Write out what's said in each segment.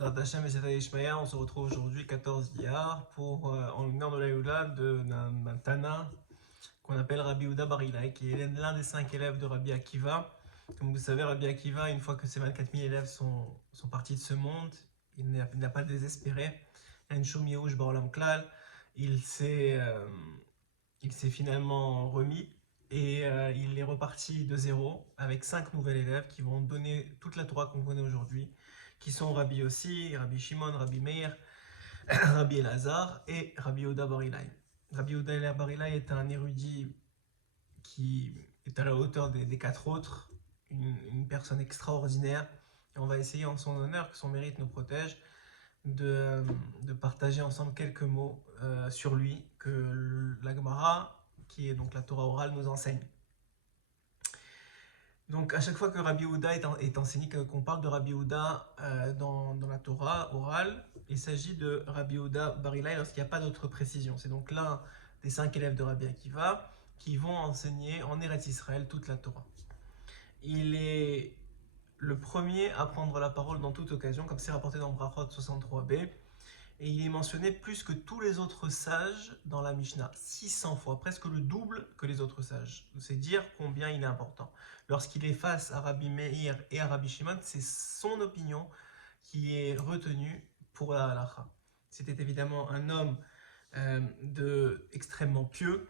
Radachem et Zeta Ishmael, on se retrouve aujourd'hui 14 Iyar en l'honneur de la Yehoula d'un Tana qu'on appelle Rabbi Yehuda Bar Ilai, qui est l'un des 5 élèves de Rabbi Akiva. Comme vous savez, Rabbi Akiva, une fois que ces 24 000 élèves sont partis de ce monde, il n'a pas désespéré. En Shum Yehush Ba'olam Klal, il s'est finalement remis et il est reparti de zéro avec 5 nouvelles élèves qui vont donner toute la Torah qu'on connaît aujourd'hui, qui sont Rabbi Yossi, Rabbi Shimon, Rabbi Meir, Rabbi Elazar et Rabbi Yehuda Bar Ilai. Rabbi Yehuda Bar Ilai est un érudit qui est à la hauteur des 4 autres, une personne extraordinaire. Et on va essayer en son honneur, que son mérite nous protège, de partager ensemble quelques mots sur lui que la Gemara, qui est donc la Torah orale, nous enseigne. Donc à chaque fois que Rabbi Yehuda est enseigné, qu'on parle de Rabbi Yehuda dans la Torah orale, il s'agit de Rabbi Yehuda Bar Ilai lorsqu'il n'y a pas d'autre précision. C'est donc l'un des 5 élèves de Rabbi Akiva qui vont enseigner en Eretz Israël toute la Torah. Il est le premier à prendre la parole dans toute occasion, comme c'est rapporté dans Brachot 63b, et il est mentionné plus que tous les autres sages dans la Mishnah, 600 fois, presque le double que les autres sages. C'est dire combien il est important. Lorsqu'il est face à Rabbi Meir et à Rabbi Shimon, c'est son opinion qui est retenue pour la halacha. C'était évidemment un homme extrêmement pieux,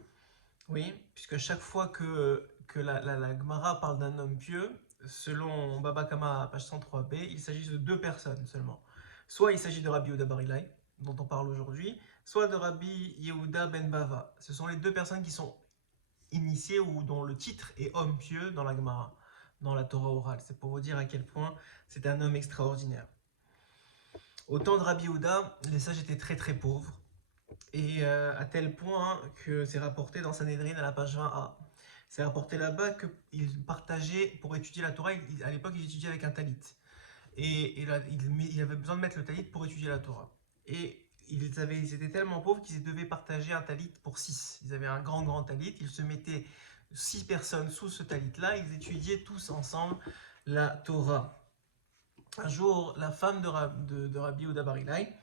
oui, puisque chaque fois que la Gemara parle d'un homme pieux, selon Baba Kama, page 103b, il s'agit de 2 personnes seulement. Soit il s'agit de Rabbi Yehuda Bar Ilai, dont on parle aujourd'hui, soit de Rabbi Yehuda Ben Bava. Ce sont les 2 personnes qui sont initiées ou dont le titre est homme pieux dans la Gemara, dans la Torah orale. C'est pour vous dire à quel point c'est un homme extraordinaire. Au temps de Rabbi Yehuda, les sages étaient très très pauvres, et à tel point que c'est rapporté dans Sanhedrin à la page 20a. C'est rapporté là-bas qu'il partageait, pour étudier la Torah, à l'époque il étudiait avec un talit. Et il avait besoin de mettre le talit pour étudier la Torah. Et ils étaient tellement pauvres qu'ils devaient partager un talit pour 6. Ils avaient un grand talit, ils se mettaient 6 personnes sous ce talit-là, ils étudiaient tous ensemble la Torah. Un jour, la femme de Rabbi Yehuda Bar Ilai,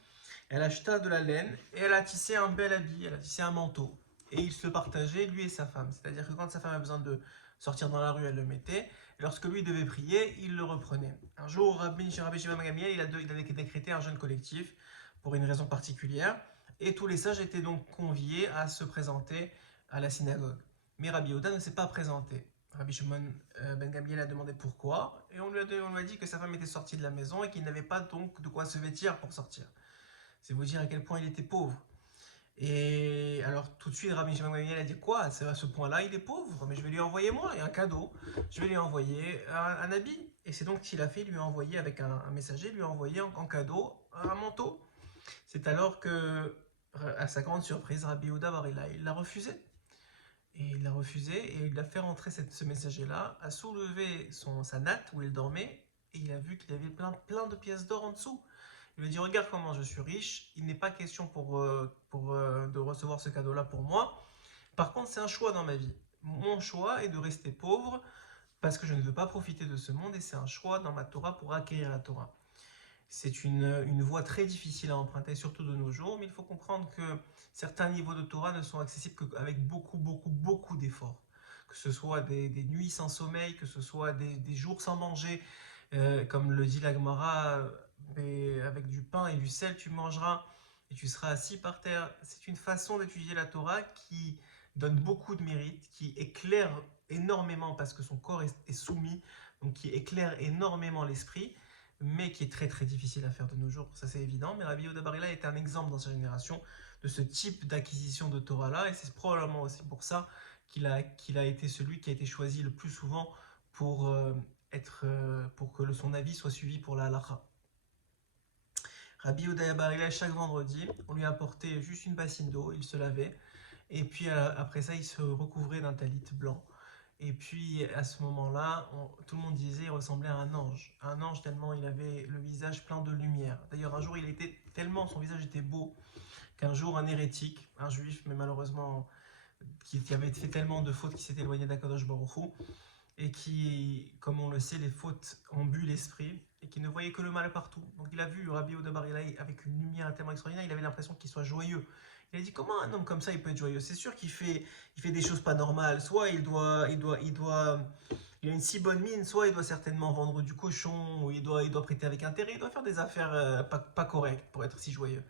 elle acheta de la laine et elle a tissé un bel habit, elle a tissé un manteau. Et ils se partageaient, lui et sa femme. C'est-à-dire que quand sa femme avait besoin de sortir dans la rue, elle le mettait. Et lorsque lui devait prier, il le reprenait. Un jour, Rabbi Shimon Gamliel, il a décrété un jeûne collectif pour une raison particulière. Et tous les sages étaient donc conviés à se présenter à la synagogue. Mais Rabbi Yehuda ne s'est pas présenté. Rabbi Shimon Ben Gamliel a demandé pourquoi. Et on lui a dit que sa femme était sortie de la maison et qu'il n'avait pas donc de quoi se vêtir pour sortir. C'est vous dire à quel point il était pauvre. Et alors tout de suite, Rabbi Shimon a dit quoi? C'est à ce point-là, il est pauvre, mais je vais lui envoyer moi un cadeau. Je vais lui envoyer un habit. Et c'est donc ce qu'il a fait, il lui a envoyé avec un messager, lui a envoyé en cadeau un manteau. C'est alors que, à sa grande surprise, Rabbi Yehuda Bar Ilai, il l'a refusé. Et il l'a refusé et il a fait rentrer ce messager-là, a soulevé sa natte où il dormait et il a vu qu'il y avait plein de pièces d'or en dessous. Il lui a dit, regarde comment je suis riche, il n'est pas question de recevoir ce cadeau-là pour moi. Par contre, c'est un choix dans ma vie. Mon choix est de rester pauvre parce que je ne veux pas profiter de ce monde et c'est un choix dans ma Torah pour acquérir la Torah. C'est une voie très difficile à emprunter, surtout de nos jours, mais il faut comprendre que certains niveaux de Torah ne sont accessibles qu'avec beaucoup d'efforts. Que ce soit des nuits sans sommeil, que ce soit des jours sans manger, comme le dit la Gemara, avec du pain et du sel tu mangeras et tu seras assis par terre. C'est une façon d'étudier la Torah qui donne beaucoup de mérite, qui éclaire énormément parce que son corps est soumis, donc qui éclaire énormément l'esprit, mais qui est très difficile à faire de nos jours, ça c'est évident. Mais Rabbi Yehuda Bar Ilai est un exemple dans sa génération de ce type d'acquisition de Torah là, et c'est probablement aussi pour ça qu'il a été celui qui a été choisi le plus souvent pour que son avis soit suivi pour la halacha. Rabbi Yehuda Bar Ilai, chaque vendredi, on lui apportait juste une bassine d'eau, il se lavait, et puis après ça, il se recouvrait d'un talit blanc. Et puis à ce moment-là, tout le monde disait qu'il ressemblait à un ange tellement il avait le visage plein de lumière. D'ailleurs, un jour, son visage était beau, qu'un jour, un hérétique, un juif, mais malheureusement, qui avait fait tellement de fautes qu'il s'était éloigné d'Akadosh Baruch Hu, et qui, comme on le sait, les fautes ont bu l'esprit, et qui ne voyait que le mal partout. Donc il a vu Rabbi Yehuda Bar Ilai avec une lumière tellement extraordinaire, il avait l'impression qu'il soit joyeux. Il a dit comment un homme comme ça il peut être joyeux? C'est sûr il fait des choses pas normales. Soit il a une si bonne mine, soit il doit certainement vendre du cochon, ou il doit prêter avec intérêt, il doit faire des affaires pas correctes pour être si joyeux.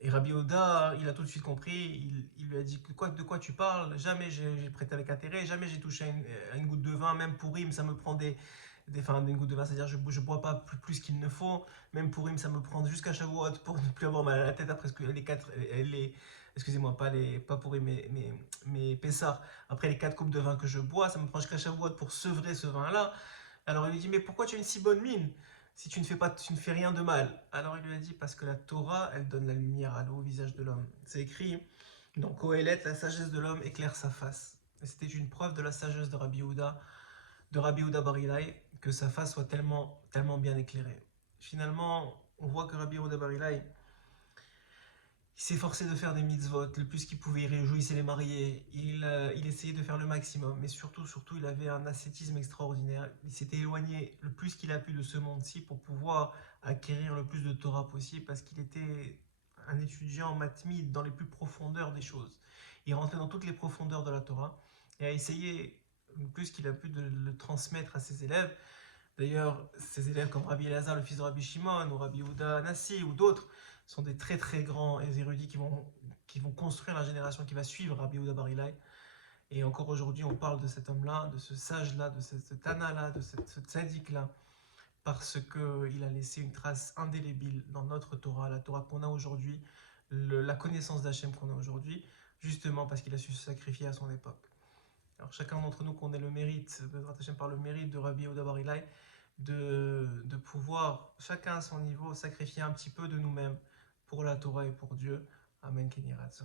Et Rabbi Oda, il a tout de suite compris, il lui a dit de quoi tu parles? Jamais j'ai prêté avec intérêt, jamais j'ai touché à une goutte de vin, même pour rime, ça me prend enfin, une goutte de vin, c'est-à-dire je bois pas plus qu'il ne faut, même pour rime, ça me prend jusqu'à Shavuot pour ne plus avoir mal à la tête après excusez-moi, pas pour rime, mais Pessar, après les 4 coupes de vin que je bois, ça me prend jusqu'à Shavuot pour sevrer ce vin-là. Alors il lui dit, mais pourquoi tu as une si bonne mine si tu ne fais rien de mal? Alors il lui a dit, parce que la Torah, elle donne la lumière au visage de l'homme. C'est écrit dans Kohelet, la sagesse de l'homme éclaire sa face. Et c'était une preuve de la sagesse de Rabbi Yehuda Bar Ilai, que sa face soit tellement bien éclairée. Finalement, on voit que Rabbi Yehuda Bar Ilai, il s'efforçait de faire des mitzvot le plus qu'il pouvait, il réjouissait les mariés, il essayait de faire le maximum, mais surtout, il avait un ascétisme extraordinaire. Il s'était éloigné le plus qu'il a pu de ce monde-ci pour pouvoir acquérir le plus de Torah possible, parce qu'il était un étudiant matmide dans les plus profondeurs des choses. Il rentrait dans toutes les profondeurs de la Torah et a essayé le plus qu'il a pu de le transmettre à ses élèves. D'ailleurs, ses élèves comme Rabbi Elazar, le fils de Rabbi Shimon, ou Rabbi Yehuda Nassi, ou d'autres, sont des très grands érudits qui vont construire la génération qui va suivre Rabbi Yehuda Bar Ilai. Et encore aujourd'hui, on parle de cet homme-là, de ce sage-là, de ce Tana-là, de ce tzaddik-là, parce qu'il a laissé une trace indélébile dans notre Torah, la Torah qu'on a aujourd'hui, la connaissance d'Hachem qu'on a aujourd'hui, justement parce qu'il a su se sacrifier à son époque. Alors chacun d'entre nous qu'on ait le mérite, Hachem par le mérite de Rabbi Yehuda Bar Ilai, de pouvoir, chacun à son niveau, sacrifier un petit peu de nous-mêmes pour la Torah et pour Dieu. Amen, Kenny Ratson.